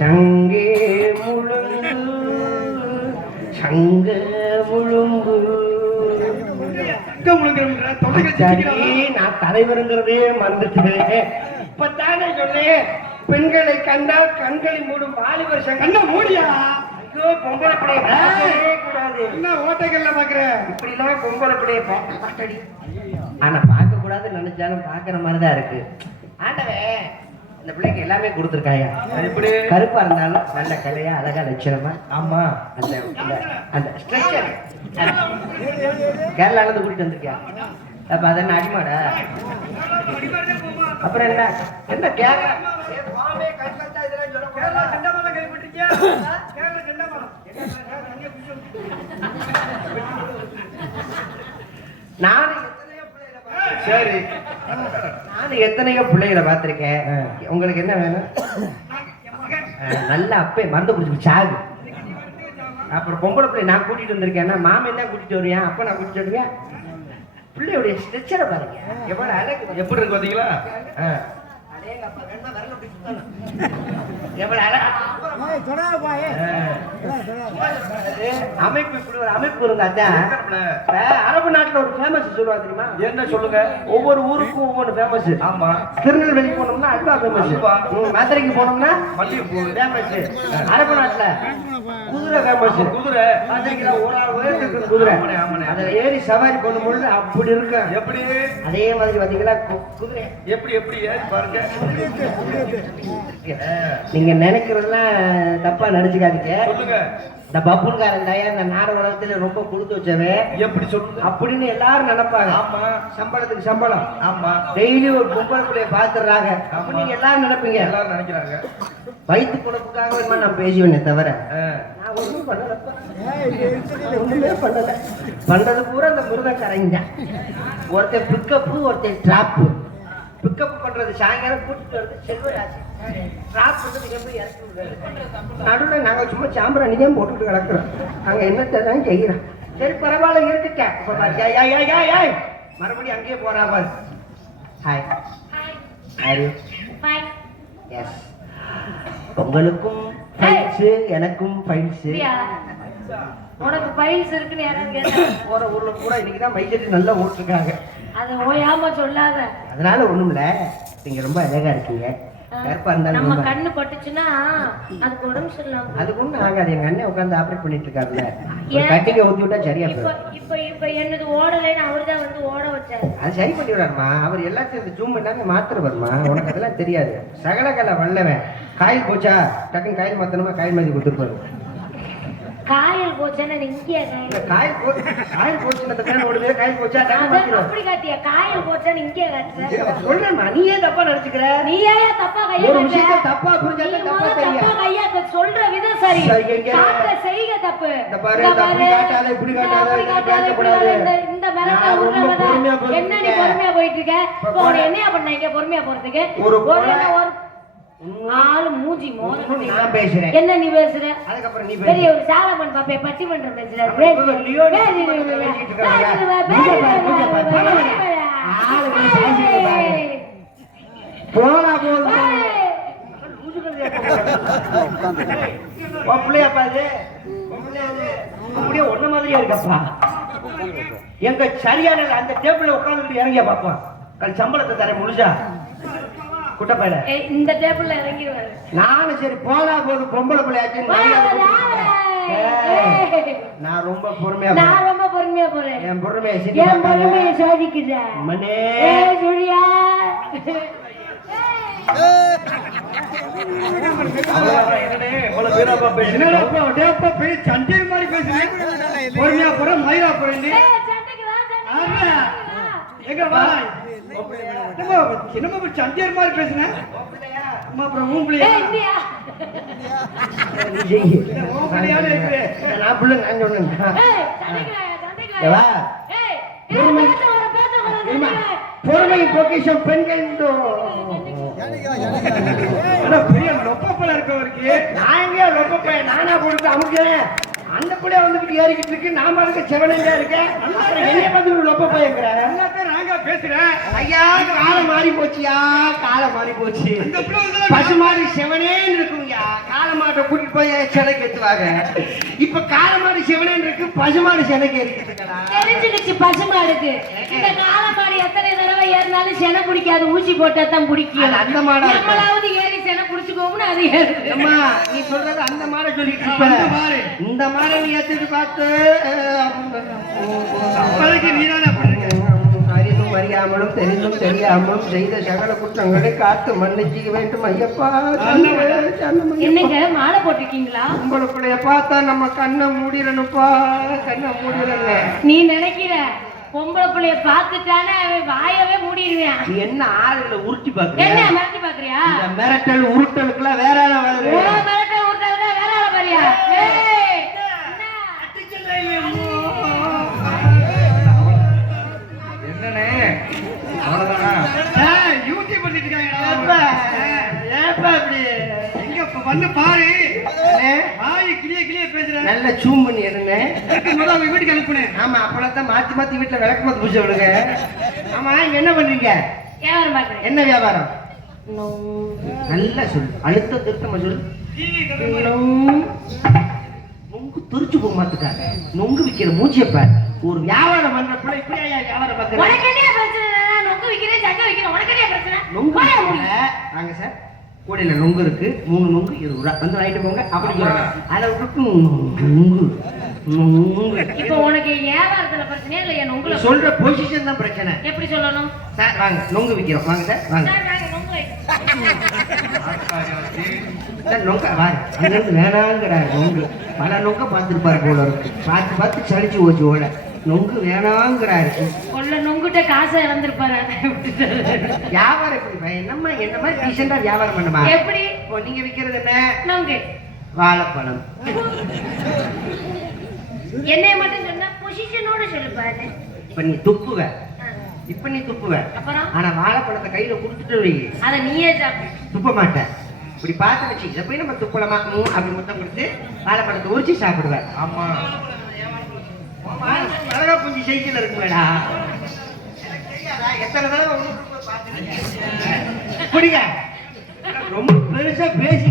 சங்கே முழுங்கு சங்க முழுங்கு. நான் தலைவருங்கிறதே மறந்துட்டேன். இப்பதானே சொன்னேன், பெண்களை கண்டால் கண்களை மூடும் வாலிபர் கண்ண மூடியா. ஐயோ, பொம்பளை பிள்ளைய கூடாது. என்ன ஓட்டைகள்ல பாக்குற? இப்படிலாம் பொம்பளை பிள்ளைய பாட்டடி. ஆனா பார்க்க கூடாதுன்னு நினைச்சாலும் பாக்குற மாதிரிதான் இருக்கு. ஆண்டவே இந்த பிள்ளைக்கு எல்லாமே கொடுத்துருக்காயா. எப்படி கருப்பா இருந்தாலும் நல்ல கலையா அழகா லட்சணமா. ஆமா, அந்த அந்த ஸ்ட்ரக்சர் கேரளால இருந்து கூட்டிட்டு வந்திருக்கியா? அப்ப அது என்ன அடிமாடா? அப்புறம் என்ன என்ன கேரளா நானும் எத்தனையோ பிள்ளைகளை பார்த்திருக்கேன். உங்களுக்கு என்ன வேணும்? நல்ல அப்பே மருந்து குடிச்சு சாகு. அப்புறம் பொம்பளை பிள்ளை நான் கூட்டிட்டு வந்திருக்கேன்னா மாமன் தான் கூட்டிட்டு வருவேன், அப்ப நான் கூட்டிட்டு வருவேன். பிள்ளையுடைய ஸ்ட்ரெச்சரை பாருங்க எவ்வளவு அழகு. எப்படி இருக்கு பாத்தீங்களா? அமைப்பு அமைப்பு இருந்தா அரபு நாட்டுல ஒரு ஃபேமஸ் சொல்லுவா தெரியுமா? என்ன சொல்லுங்க? ஒவ்வொரு ஊருக்கும் ஒவ்வொரு ஃபேமஸ். ஆமா, திருநெல்வேலி போனோம்னா அல்வா ஃபேமஸ், மதுரைக்கு போனோம்னா மல்லிகைப்பூ ஃபேமஸ். அரபு நாட்டுல குதிரை ஃபேமஸ். குதிரை மதுரைக்கு ஒரு ஆள் உயரத்துக்கு குதிரை. அதுல ஏறி சவாரி பண்ணும்போது அப்படி இருக்கு. எப்படி? அதே மாதிரி பாத்தீங்களா குதிரை எப்படி எப்படி ஏறி பாருங்க. நீங்க நினைக்கிறதெல்லாம் தப்பா நினைச்சுக்காதீங்க. சொல்லுங்க. இந்த பப்புன்காரன் தாயா இந்த நாடு உலகத்துல ரொம்ப கொடுத்து வச்சவன். எப்படி சொல்லுங்க அப்படின்னு எல்லாரும் நினைப்பாங்க. ஆமா, சம்பளத்துக்கு சம்பளம். ஆமா, டெய்லி ஒரு பொம்பளை பிள்ளைய பாத்துறாங்க அப்படின்னு எல்லாரும் நினைப்பீங்க. எல்லாரும் நினைக்கிறாங்க. வயிற்று பொழப்புக்காக வேணுமா நான் பேசுவேனே தவிர நான் ஒன்றும் பண்ணலப்பா. ஒண்ணுமே பண்ணல. பண்றது பூரா அந்த முருகன் கரைங்க. ஒருத்தர் பிக்கப்பு, ஒருத்தர் டிராப்பு. பிக்கப் பண்றது சாயங்காலம் கூட்டிட்டு வருது செல்வராசி. டிராப் பண்றது எப்படி இறக்கி விடுறது? நடுவில் நாங்க சும்மா சாம்பிராணி தான் போட்டுட்டு கிடக்குறோம். நாங்க என்னத்தை தான் செய்யறோம். சரி பரவாயில்ல இருக்கேன். மறுபடியும் அங்கேயே போறா பாரு. Hi hi yes. உங்களுக்கும் ஃபைல்ஸ், எனக்கும் ஃபைல்ஸ். உனக்கு ஃபைல்ஸ் இருக்குன்னு யாராவது கேட்டா? போற ஊர்ல கூட இன்னைக்கு தான் மைஜெட் நல்லா ஓட்டுருக்காங்க. அது ஓயாம சொல்லாத. அதனால ஒண்ணும் இல்ல, நீங்க ரொம்ப அழகா இருக்கீங்க. நம்ம கண்ணு பட்டுச்சுன்னா அதுக்கு உடம்பு சரியில்லாம அதுக்கு ஒண்ணும் ஆகாது. எங்க அண்ணன் உட்காந்து ஆப்ரேட் பண்ணிட்டு இருக்காருல்ல, கட்டிங்க ஊத்தி விட்டா சரியா போயிடும். இப்ப என்னது ஓடலைன்னு அவர்தான் வந்து ஓட வச்சாரு. அது சரி பண்ணி விடாருமா. அவர் எல்லாத்தையும் ஜூம் பண்ணாம மாத்திர வருமா? உனக்கு அதெல்லாம் தெரியாது. சகலகலை வல்லவன். காயில் போச்சா டக்குன்னு காயில் மாத்தணுமா காயில் மாதிரி கொடுத்துருப்பாரு. காயல் போச்சேன்னா இங்கே காயில் போச்சு ஓடுது. காயில் போச்சா அப்படி காட்டியா? காயல் போச்சேன்னு இங்கே காட்டுற. சொல்றேம்மா, நீயே தப்பா நினைச்சுக்கிற. நீயே தப்பா கையா தப்பா புரிஞ்சால தப்பா தெரியா? கையா சொல்ற விதம் சரி, காட்ட செய்க தப்பு. இந்த பாரு, அப்படி காட்டாத இப்படி காட்டாத. இந்த விளக்க ஊர்றவதா என்ன நீ பொறுமையா போயிட்டு இருக்க? போற என்னையா பண்ண இங்க பொறுமையா போறதுக்கு? ஒரு ஆளு மூஞ்சி மோத நான் பேசுறேன். என்ன நீ பேசுற? அதுக்கப்புறம் நீ பெரிய ஒரு சாலமன் பாப்பே பட்டி மன்றம் பேசுற. போனா போதும் பிள்ளையா பாரு. அப்படியே ஒன்ன மாதிரியா இருக்கப்பா. எங்க சரியான அந்த டேபிள்ல உட்கார்ந்துட்டு இறங்கியா பாப்பா. சம்பளத்தை தரேன் முழுசா குட்டப்பையில இந்த டேபிள்ல இறங்கிடுவாரு. நானும் சரி போனா போது பொம்பளை பிள்ளையாச்சு. நான் ரொம்ப பொறுமையா போறேன். என் பொறுமையை சாதிக்கிறேன். மனே ஜூலியா சண்டை மாதிரி பேசுறேன். பொறுமையா போறேன், மயிரா போறேன். எங்க வா சின்னமா சண்டியர் மாதிரி பேசுனேன். அப்புறம் பொறுமை பொக்கிஷம் பெண்கள் பெரிய லொப்பப்பல இருக்கவருக்கு நான் எங்க லொப்பப்ப நானா கொடுத்து அமுக்கிறேன். அந்த கூட வந்துட்டு ஏறிக்கிட்டு இருக்கு. நாம இருக்க செவனையா இருக்கேன். என்ன வந்து லொப்பப்ப இருக்கிறாரு. எல்லாத்தையும் நாங்க பேசுறேன் ஐயா காலம் மாறி போச்சியா, காலம் மாறி போச்சு. பசுமாடு செவனேன்னு இருக்குங்கய்யா, காளை மாட்டை கூட்டிட்டு போய் சிலைக்கு ஏத்துவாங்க. இப்ப காளை மாடு செவனேன்னு இருக்கு, பசுமாடு சிலைக்கு இருக்குதுங்களா? தெரிஞ்சுக்கிச்சு பசுமாடுக்கு. இந்த காளமாடு எத்தனை தடவை ஏறினாலும் செனை பிடிக்காது, ஊசி போட்டா தான் பிடிக்கும். அந்த மாடா நம்மளாவது ஏறி செனை பிடிச்சுக்கோம்னு அது ஏறுது. அம்மா நீ சொல்றது அந்த மாடை சொல்லிட்டு இருப்ப. இந்த மாடை நீ ஏத்துட்டு பார்த்து அறிந்தும் அறியாமலும் தெரிந்தும் தெரியாமலும் செய்த சகல குற்றங்களை காத்து மன்னிச்சிக்க வேண்டும் ஐயப்பா. என்னங்க மாலை போட்டிருக்கீங்களா? உங்களுக்குடைய பார்த்தா நம்ம கண்ணை மூடிடணுப்பா, கண்ணை மூடிடணுங்க. நீ நினைக்கிற பொம்பளை பிள்ளைய பார்த்துட்டானே அவன் வாயவே மூடிடுவேன். நீ என்ன ஆறுல உருட்டி பாக்குற? என்ன மிரட்டி பாக்குறியா? இந்த மிரட்டல் உருட்டலுக்குலாம் வேற ஆளா வருது. மிரட்டல் உருட்டல் வேற ஆளா பாரியா? என்னண்ணே அவ்வளவுதானா? யூடியூப் பண்ணிட்டு இருக்காங்கடா. ஏப்பா இப்படி எங்க இப்ப வந்து பாரு, வாய் கிளிய கிளிய பேசுறேன். நல்ல சூம் பண்ணி எடுங்க. முதல்ல அவங்க வீட்டுக்கு அனுப்புனேன். ஆமா அப்பதான் மாத்தி மாத்தி வீட்டுல விளக்கு மாத்தி பூஜை விடுங்க. ஆமா இங்க என்ன பண்றீங்க? வியாபாரம் பாக்குறேன். என்ன வியாபாரம்? நல்லா சொல்லு, அழுத்த திருத்தமா சொல்லு. நொங்கு துரிச்சு போக மாத்துட்டாங்க. நொங்கு விக்கிற மூச்சியப்ப ஒரு வியாபாரம் பண்றப்ப இப்படி வியாபாரம் பார்க்கறேன். உனக்கு என்ன பிரச்சனை? நான் நொங்கு விக்கிறேன், சக்கை விக்கிறேன். உனக்கு என்ன பிரச்சனை? நொங்கு வாங்க சார், கூடையில நொங்கு இருக்கு, 3 நொங்கு 20 ரூபா வந்து வாங்கிட்டு போங்க. அப்படி சொல்றாங்க. அதை விட்டு நொங்கு நொங்கு. இப்போ உனக்கு வியாபாரத்துல பிரச்சனையா இல்ல என் நொங்குல? சொல்ற பொசிஷன் தான் பிரச்சனை. எப்படி சொல்லணும்? சார் வாங்க நொங்கு விக்கிறோம், வாங்க சார் வாங்க. சார் வாங்க நொங்கு வை. சார் நொங்க வாங்க. அங்கிருந்து வேணாங்கிறாரு நொங்கு. பல நொங்க பார்த்துருப்பாரு போல இருக்கு, பார்த்து பார்த்து சளிச்சு போச்சு ஓட. நொங்கு வேணாங்கிறாரு. கொள்ள நொங்குட்ட காசை இழந்திருப்பாரு. வியாபாரம் எப்படி என்னம்மா என்ன மாதிரி டீசெண்டா வியாபாரம் பண்ணுமா? எப்படி? இப்போ நீங்க விக்கிறது என்ன? நொங்கு வாழைப்பழம். என்னைய மட்டும் சொன்னா பொசிஷனோட சொல்லுப்பாரு. இப்ப நீ துப்புவ, இப்ப நீ துப்புவ, அப்புறம் ஆனா வாழைப்பழத்தை கையில குடுத்துட்டு வை, அத நீயே சாப்பிடு. துப்ப மாட்டேன். இப்படி பார்த்து வச்சு இதை போய் நம்ம துப்பலமா அப்படி முத்தம் கொடுத்து வாழைப்பழத்தை உரிச்சு சாப்பிடுவேன். ஆமா அழகா கொஞ்சம் சைக்கிள் இருக்குமேடா. எத்தனை தடவை பிடிங்க, ரொம்ப பெருசா பேசிக்கிற